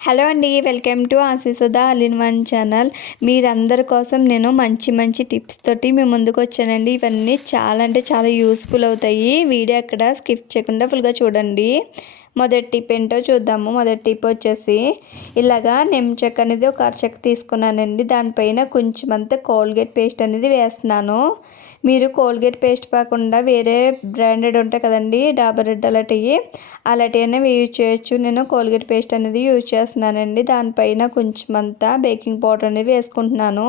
Hello అండి, welcome to Ashisudha all in one channel. మీరందరి కోసం నేను మంచి మంచి టిప్స్ తోటి మీ ముందుకు వచ్చానండి. ఇవన్నీ చాలా అంటే చాలా యూస్ఫుల్ అవుతాయి. వీడియో ఎక్కడ స్కిప్ చేయకుండా ఫుల్గా చూడండి. మొదటి టిప్ ఏంటో చూద్దాము. మొదటి టిప్ వచ్చేసి ఇలాగా నిమ్మ చెక్క అనేది ఒక అరచెక్క తీసుకున్నానండి. దానిపైన కొంచెం అంతా కోల్గేట్ పేస్ట్ అనేది వేస్తున్నాను. మీరు కోల్గేట్ పేస్ట్ కాకుండా వేరే బ్రాండెడ్ ఉంటాయి కదండి, డాబర్ రెడ్ అలాంటివి అనేవి యూజ్ చేయొచ్చు. నేను కోల్గేట్ పేస్ట్ అనేది యూజ్ చేస్తున్నానండి. దానిపైన కొంచెం అంతా బేకింగ్ పౌడర్ అనేది వేసుకుంటున్నాను.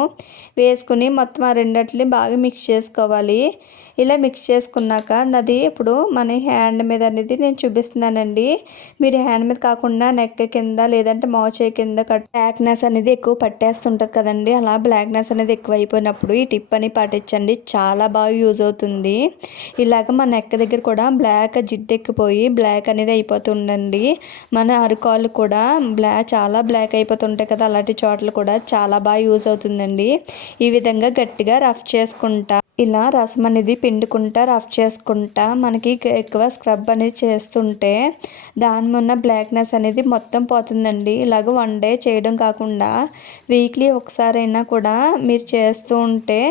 వేసుకుని మొత్తం ఆ రెండిటిని బాగా మిక్స్ చేసుకోవాలి. ఇలా మిక్స్ చేసుకున్నాక అది ఇప్పుడు మన హ్యాండ్ మీద అనేది నేను చూపిస్తున్నానండి. మీరు హ్యాండ్ మీద కాకుండా నెక్ కింద లేదంటే మోచేయి కింద బ్లాక్నెస్ అనేది ఎక్కువ పట్టేస్తుంటుంది కదండి. అలా బ్లాక్నెస్ అనేది ఎక్కువ అయిపోయినప్పుడు ఈ టిప్ అని పాటించండి, చాలా బాగా యూజ్ అవుతుంది. ఇలాగ మన నెక్ దగ్గర కూడా బ్లాక్ జిడ్డు ఎక్కిపోయి బ్లాక్ అనేది అయిపోతుండండి. మన అరికాళ్ళు కూడా చాలా బ్లాక్ అయిపోతుంటాయి కదా, అలాంటి చోట్ల కూడా చాలా బాగా యూజ్ అవుతుందండి. ఈ విధంగా గట్టిగా రఫ్ చేసుకుంటా ఇలా రసం అనేది పిండుకుంటా రఫ్ చేసుకుంటా మనకి ఎక్కువ స్క్రబ్ అనేది చేస్తుంటే దాని ఉన్న బ్లాక్నెస్ అనేది మొత్తం పోతుందండి. ఇలాగ వన్ డే చేయడం కాకుండా వీక్లీ ఒకసారైనా కూడా మీరు చేస్తూ ఉంటే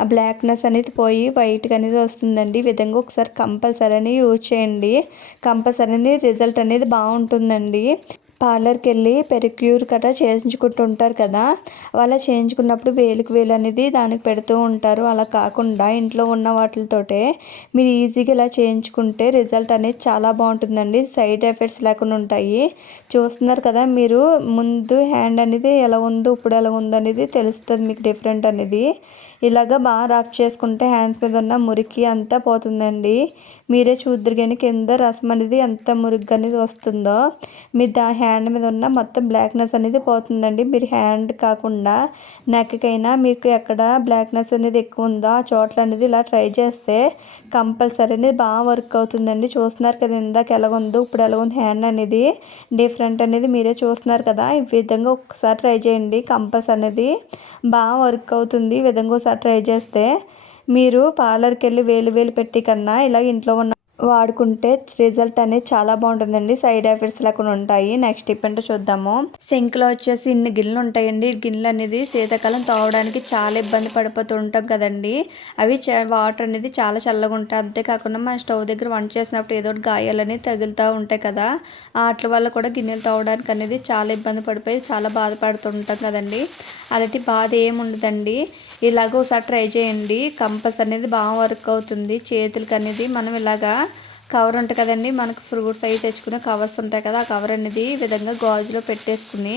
ఆ బ్లాక్నెస్ అనేది పోయి వైట్గా అనేది వస్తుందండి. ఈ విధంగా ఒకసారి కంపల్సరీ యూజ్ చేయండి. కంపల్సరీ రిజల్ట్ అనేది బాగుంటుందండి. పార్లర్కి వెళ్ళి పెరిక్యూర్ కట్రా చేయించుకుంటుంటారు కదా, అలా చేయించుకున్నప్పుడు వేలుకు వేలు అనేది దానికి పెడుతూ ఉంటారు. అలా కాకుండా ఇంట్లో ఉన్న వాటితోటే మీరు ఈజీగా ఇలా చేయించుకుంటే రిజల్ట్ అనేది చాలా బాగుంటుందండి. సైడ్ ఎఫెక్ట్స్ లేకుండా ఉంటాయి. చూస్తున్నారు కదా మీరు, ముందు హ్యాండ్ అనేది ఎలా ఉందో ఇప్పుడు ఎలా ఉందో అనేది తెలుస్తుంది మీకు డిఫరెంట్ అనేది. ఇలాగ బాగా రఫ్ చేసుకుంటే హ్యాండ్స్ మీద ఉన్న మురికి అంతా పోతుందండి. మీరే చూద్దరు కానీ కింద రసం అనేది ఎంత మురికి అనేది వస్తుందో. మీరు హ్యాండ్ మీద ఉన్న మొత్తం బ్లాక్నెస్ అనేది పోతుందండి. మీరు హ్యాండ్ కాకుండా నెక్కకైనా మీకు ఎక్కడ బ్లాక్నెస్ అనేది ఎక్కువ ఉందో ఆ చోట్ల అనేది ఇలా ట్రై చేస్తే కంపల్సరీ అనేది బాగా వర్క్ అవుతుందండి. చూస్తున్నారు కదా ఇందాక ఎలా ఉందో ఇప్పుడు ఎలా ఉంది హ్యాండ్ అనేది డిఫరెంట్ అనేది మీరే చూస్తున్నారు కదా. ఈ విధంగా ఒకసారి ట్రై చేయండి, కంపల్సరీ అనేది బాగా వర్క్ అవుతుంది. ఈ విధంగా ఒకసారి ట్రై చేస్తే మీరు పార్లర్కి వెళ్ళి వేలు పెట్టి కన్నా ఇలా ఇంట్లో ఉన్న వాడుకుంటే రిజల్ట్ అనేది చాలా బాగుంటుందండి. సైడ్ ఎఫెక్ట్స్ లేకుండా ఉంటాయి. నెక్స్ట్ టిప్ ఏంటో చూద్దాము. సింక్లో వచ్చేసి ఇన్ని గిన్నెలు ఉంటాయండి. గిన్నెలు అనేది శీతాకాలం తాగడానికి చాలా ఇబ్బంది పడిపోతూ ఉంటాం కదండి. అవి వాటర్ అనేది చాలా చల్లగా ఉంటాయి. అంతేకాకుండా మన స్టవ్ దగ్గర వంట చేసినప్పుడు ఏదో ఒకటి గాయాలు అనేది తగులుతూ ఉంటాయి కదా, వాటి వల్ల కూడా గిన్నెలు తాగడానికి అనేది చాలా ఇబ్బంది పడిపోయి చాలా బాధపడుతుంటాం కదండి. అలాంటి బాధ ఏముండదండి. ఇలాగ ఒకసారి ట్రై చేయండి, కంపల్సరీ అనేది బాగా వర్క్ అవుతుంది. చేతులకి అనేది మనం ఇలాగా కవర్ ఉంటుంది కదండి, మనకు ఫ్రూట్స్ అవి తెచ్చుకునే కవర్స్ ఉంటాయి కదా, ఆ కవర్ అనేది ఈ విధంగా గాజులో పెట్టేసుకుని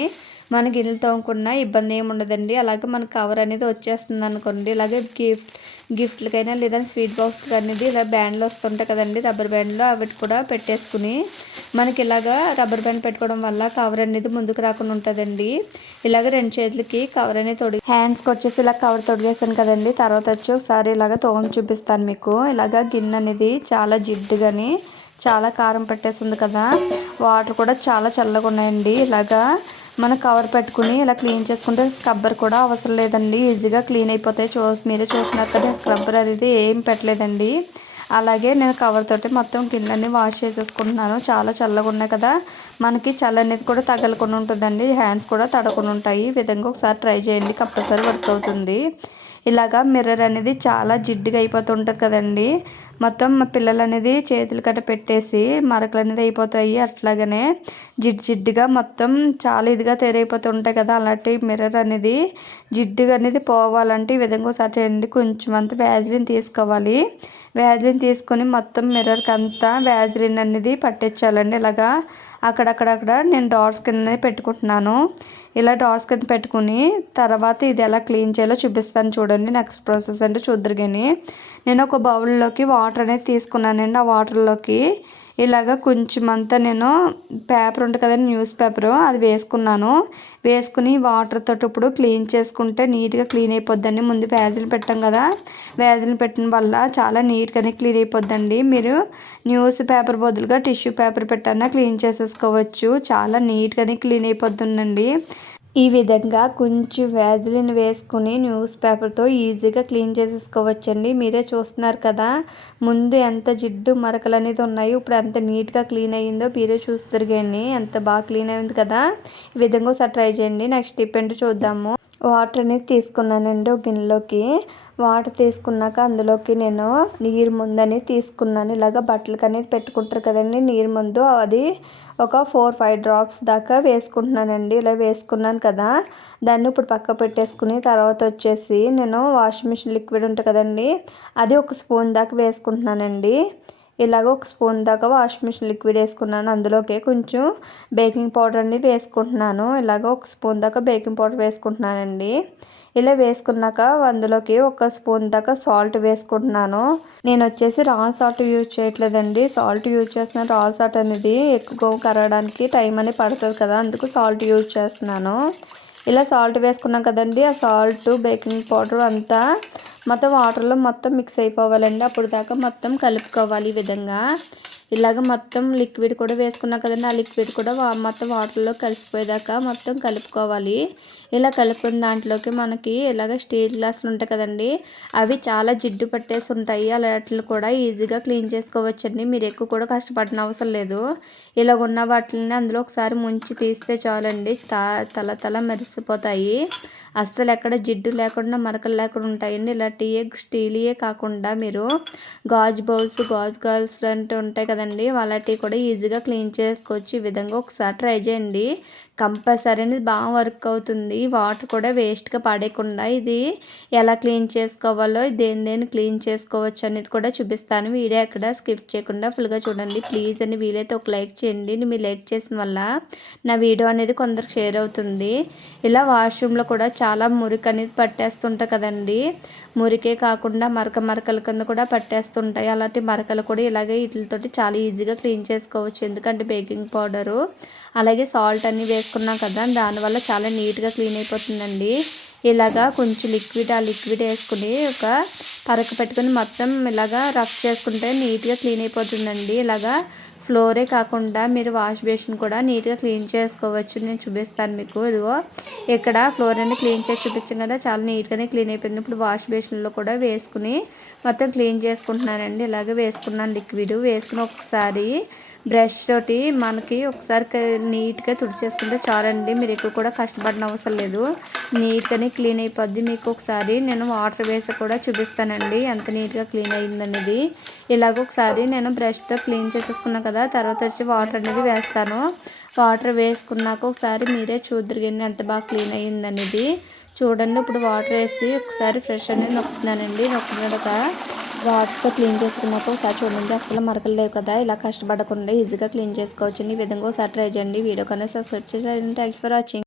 మన గిన్నెలు తోముకున్న ఇబ్బంది ఏమి ఉండదండి. అలాగే మన కవర్ అనేది వచ్చేస్తుంది అనుకోండి. ఇలాగే గిఫ్ట్లకైనా లేదా స్వీట్ బాక్స్కి అనేది ఇలా బ్యాండ్లు వస్తుంటాయి కదండి, రబ్బర్ బ్యాండ్లు, అవి కూడా పెట్టేసుకుని మనకి ఇలాగా రబ్బర్ బ్యాండ్ పెట్టుకోవడం వల్ల కవర్ అనేది ముందుకు రాకుండా ఉంటుందండి. ఇలాగ రెండు చేతులకి కవర్ అనేది హ్యాండ్స్కి వచ్చేసి ఇలా కవర్ తొడిగేసాను కదండి. తర్వాత వచ్చి ఒకసారి ఇలాగ తోమి చూపిస్తాను మీకు. ఇలాగ గిన్నె అనేది చాలా జిడ్డుగాని చాలా కారం పెట్టేస్తుంది కదా, వాటర్ కూడా చాలా చల్లగా ఉన్నాయండి. ఇలాగా మనం కవర్ పెట్టుకుని ఇలా క్లీన్ చేసుకుంటే స్క్రబ్బర్ కూడా అవసరం లేదండి, ఈజీగా క్లీన్ అయిపోతాయి. మీరే చూస్తున్నారు కదా, స్క్రబ్బర్ అనేది ఏం పెట్టలేదండి. అలాగే నేను కవర్ తోటి మొత్తం గిన్నెని వాష్ చేసేసుకుంటున్నాను. చాలా చల్లగా ఉన్నాయి కదా, మనకి చల్ల అనేది కూడా తగలకుండా ఉంటుందండి, హ్యాండ్స్ కూడా తడకుండా ఉంటాయి. ఈ విధంగా ఒకసారి ట్రై చేయండి, కంపల్సరీ వర్క్ అవుతుంది. ఇలాగా మిర్రర్ అనేది చాలా జిడ్డుగా అయిపోతుంటుంది కదండి, మొత్తం మా పిల్లలు అనేది చేతులు కట్ట పెట్టేసి మరకలు అనేది అయిపోతాయి. అట్లాగనే జిడ్డుగా మొత్తం చాలా ఇదిగా తయారైపోతుంటాయి కదా, అలాంటి మిర్రర్ అనేది జిడ్డుగా అనేది పోవాలంటే ఈ విధంగా ఒకసారి చేయండి. కొంచెం అంత వ్యాజిలిన్ తీసుకోవాలి. వ్యాజిలిన్ తీసుకొని మొత్తం మిర్రర్కి అంతా వ్యాజిలిన్ అనేది పట్టించాలండి. ఇలాగా అక్కడక్కడ నేను డాట్స్ కింద పెట్టుకుంటున్నాను. ఇలా డాట్స్ కింద పెట్టుకుని తర్వాత ఇది ఎలా క్లీన్ చేయాలో చూపిస్తాను చూడండి. నెక్స్ట్ ప్రాసెస్ అంటే చూద్దరు కానీ నేను ఒక బౌల్లోకి వాటర్ అనేది తీసుకున్నానండి. ఆ వాటర్లోకి ఇలాగ కొంచెం అంతా నేను పేపర్ ఉంటుంది కదండి, న్యూస్ పేపరు, అది వేసుకున్నాను. వేసుకుని వాటర్ తోటి ఇప్పుడు క్లీన్ చేసుకుంటే నీట్గా క్లీన్ అయిపోద్దండి. ముందు వ్యాజిలిన్ పెట్టాం కదా, వ్యాజిలిన్ పెట్టడం వల్ల చాలా నీట్గానే క్లీన్ అయిపోద్దండి. మీరు న్యూస్ పేపర్ బదులుగా టిష్యూ పేపర్ పెట్టన్నా క్లీన్ చేసేసుకోవచ్చు. చాలా నీట్గానే క్లీన్ అయిపోతుందండి. ఈ విధంగా కొంచెం వ్యాజిలిన్ వేసుకుని న్యూస్ పేపర్తో ఈజీగా క్లీన్ చేసేసుకోవచ్చండి. మీరే చూస్తున్నారు కదా, ముందు ఎంత జిడ్డు మరకలు అనేది ఉన్నాయి, ఇప్పుడు ఎంత నీట్గా క్లీన్ అయ్యిందో మీరే చూస్తారు. కానీ ఎంత బాగా క్లీన్ అయింది కదా. ఈ విధంగా ఒకసారి ట్రై చేయండి. నెక్స్ట్ టిప్ ఏంటో చూద్దాము. వాటర్ అనేది తీసుకున్నానండి ఒక గిన్నెలోకి. వాటర్ తీసుకున్నాక అందులోకి నేను నీరు ముందు అనేది తీసుకున్నాను. ఇలాగ బట్టలకు అనేది పెట్టుకుంటారు కదండి నీరు ముందు, అది ఒక 4-5 డ్రాప్స్ దాకా వేసుకుంటున్నానండి. ఇలా వేసుకున్నాను కదా, దాన్ని ఇప్పుడు పక్క పెట్టేసుకుని తర్వాత వచ్చేసి నేను వాషింగ్ మిషన్ లిక్విడ్ ఉంటుంది కదండి, అది ఒక స్పూన్ దాకా వేసుకుంటున్నానండి. ఇలాగ ఒక స్పూన్ దాకా వాషింగ్ మిషన్ లిక్విడ్ వేసుకున్నాను. అందులోకి కొంచెం బేకింగ్ పౌడర్ అనేది వేసుకుంటున్నాను. ఇలాగ ఒక స్పూన్ దాకా బేకింగ్ పౌడర్ వేసుకుంటున్నానండి. ఇలా వేసుకున్నాక అందులోకి ఒక స్పూన్ దాకా సాల్ట్ వేసుకుంటున్నాను. నేను వచ్చేసి రా సాల్ట్ యూజ్ చేయట్లేదండి, సాల్ట్ యూజ్ చేస్తున్నాను. రా సాల్ట్ అనేది ఎక్కువ కరగడానికి టైం అనేది పడుతుంది కదా, అందుకు సాల్ట్ యూజ్ చేస్తున్నాను. ఇలా సాల్ట్ వేసుకున్నాం కదండి, ఆ సాల్ట్ బేకింగ్ పౌడర్ అంతా మొత్తం వాటర్లో మొత్తం మిక్స్ అయిపోవాలండి. అప్పుడు దాకా మొత్తం కలుపుకోవాలి. ఈ విధంగా ఇలాగ మొత్తం లిక్విడ్ కూడా వేసుకున్నాం కదండి, ఆ లిక్విడ్ కూడా మొత్తం వాటర్లో కలిసిపోయేదాకా మొత్తం కలుపుకోవాలి. ఇలా కలుపుకున్న దాంట్లోకి మనకి ఇలాగ స్టీల్ గ్లాసులు ఉంటాయి కదండి, అవి చాలా జిడ్డు పట్టేసి ఉంటాయి. అలాంటిని కూడా ఈజీగా క్లీన్ చేసుకోవచ్చండి. మీరు ఎక్కువ కూడా కష్టపడిన అవసరం లేదు. ఇలాగ ఉన్న వాటిని అందులో ఒకసారి ముంచి తీస్తే చాలండి, తల మెరిసిపోతాయి. అస్సలు ఎక్కడ జిడ్డు లేకుండా మరకలు లేకుండా ఉంటాయండి. ఇలాంటివి స్టీలియే కాకుండా మీరు గాజు బౌల్స్, గాజు గర్ల్స్ లాంటివి ఉంటాయి కదండి, అలాంటివి కూడా ఈజీగా క్లీన్ చేసుకోవచ్చు. ఈ విధంగా ఒకసారి ట్రై చేయండి, కంపల్సరీ అనేది బాగా వర్క్ అవుతుంది. వాటర్ కూడా వేస్ట్గా పడేయకుండా ఇది ఎలా క్లీన్ చేసుకోవాలో, దేని క్లీన్ చేసుకోవచ్చు అనేది కూడా చూపిస్తాను. వీడియో ఎక్కడ స్కిప్ చేయకుండా ఫుల్గా చూడండి ప్లీజ్. అని వీలైతే ఒక లైక్ చేయండి. మీరు లైక్ చేసిన వల్ల నా వీడియో అనేది కొందరికి షేర్ అవుతుంది. ఇలా వాష్రూమ్లో కూడా చాలా మురికి అనేది పట్టేస్తుంటాయి కదండి, మురికే కాకుండా మరకల కింద కూడా పట్టేస్తుంటాయి. అలాంటి మరకలు కూడా ఇలాగే వీటితోటి చాలా ఈజీగా క్లీన్ చేసుకోవచ్చు. ఎందుకంటే బేకింగ్ పౌడరు అలాగే సాల్ట్ అన్నీ వేసుకున్నాం కదా, దానివల్ల చాలా నీట్గా క్లీన్ అయిపోతుందండి. ఇలాగా కొంచెం లిక్విడ్, ఆ లిక్విడ్ వేసుకుని ఒక పరక పెట్టుకుని మొత్తం ఇలాగా రఫ్ చేసుకుంటే నీట్గా క్లీన్ అయిపోతుందండి. ఇలాగా ఫ్లోరే కాకుండా మీరు వాష్ బేసిన్ కూడా నీట్గా క్లీన్ చేసుకోవచ్చు. నేను చూపిస్తాను మీకు. ఇదిగో ఇక్కడ ఫ్లోర్ అనేది క్లీన్ చేసి చూపించాం కదా, చాలా నీట్గానే క్లీన్ అయిపోయింది. ఇప్పుడు వాష్ బేసిన్లో కూడా వేసుకుని మొత్తం క్లీన్ చేసుకుంటున్నానండి. ఇలాగే వేసుకున్నాను లిక్విడ్. వేసుకుని ఒకసారి బ్రష్ తోటి మనకి ఒకసారి నీట్గా తుడిచేసుకుంటే చాలండి. మీరు ఎక్కువ కూడా కష్టపడిన అవసరం లేదు, నీట్గానే క్లీన్ అయిపోద్ది. మీకు ఒకసారి నేను వాటర్ వేసి కూడా చూపిస్తానండి ఎంత నీట్గా క్లీన్ అయ్యిందనేది. ఇలాగ ఒకసారి నేను బ్రష్తో క్లీన్ చేసేసుకున్నాను కదా, తర్వాత వచ్చి వాటర్ అనేది వేస్తాను. వాటర్ వేసుకున్నాక ఒకసారి మీరే చూద్దరు కానీ ఎంత బాగా క్లీన్ అయ్యిందనేది. చూడండి, ఇప్పుడు వాటర్ వేసి ఒకసారి ఫ్రెష్ అనేది నొక్కుతున్నానండి. నొక్కినాక వాటర్తో క్లీన్ చేసుకున్నాక ఒకసారి చూడండి, అసలు మరకలు లేవు కదా. ఇలా కష్టపడకుండా ఈజీగా క్లీన్ చేసుకోవచ్చు. ఈ విధంగా ఒకసారి ట్రై చేయండి. వీడియో కన్నా సబ్స్క్రైబ్ చేయండి. Thank you for watching.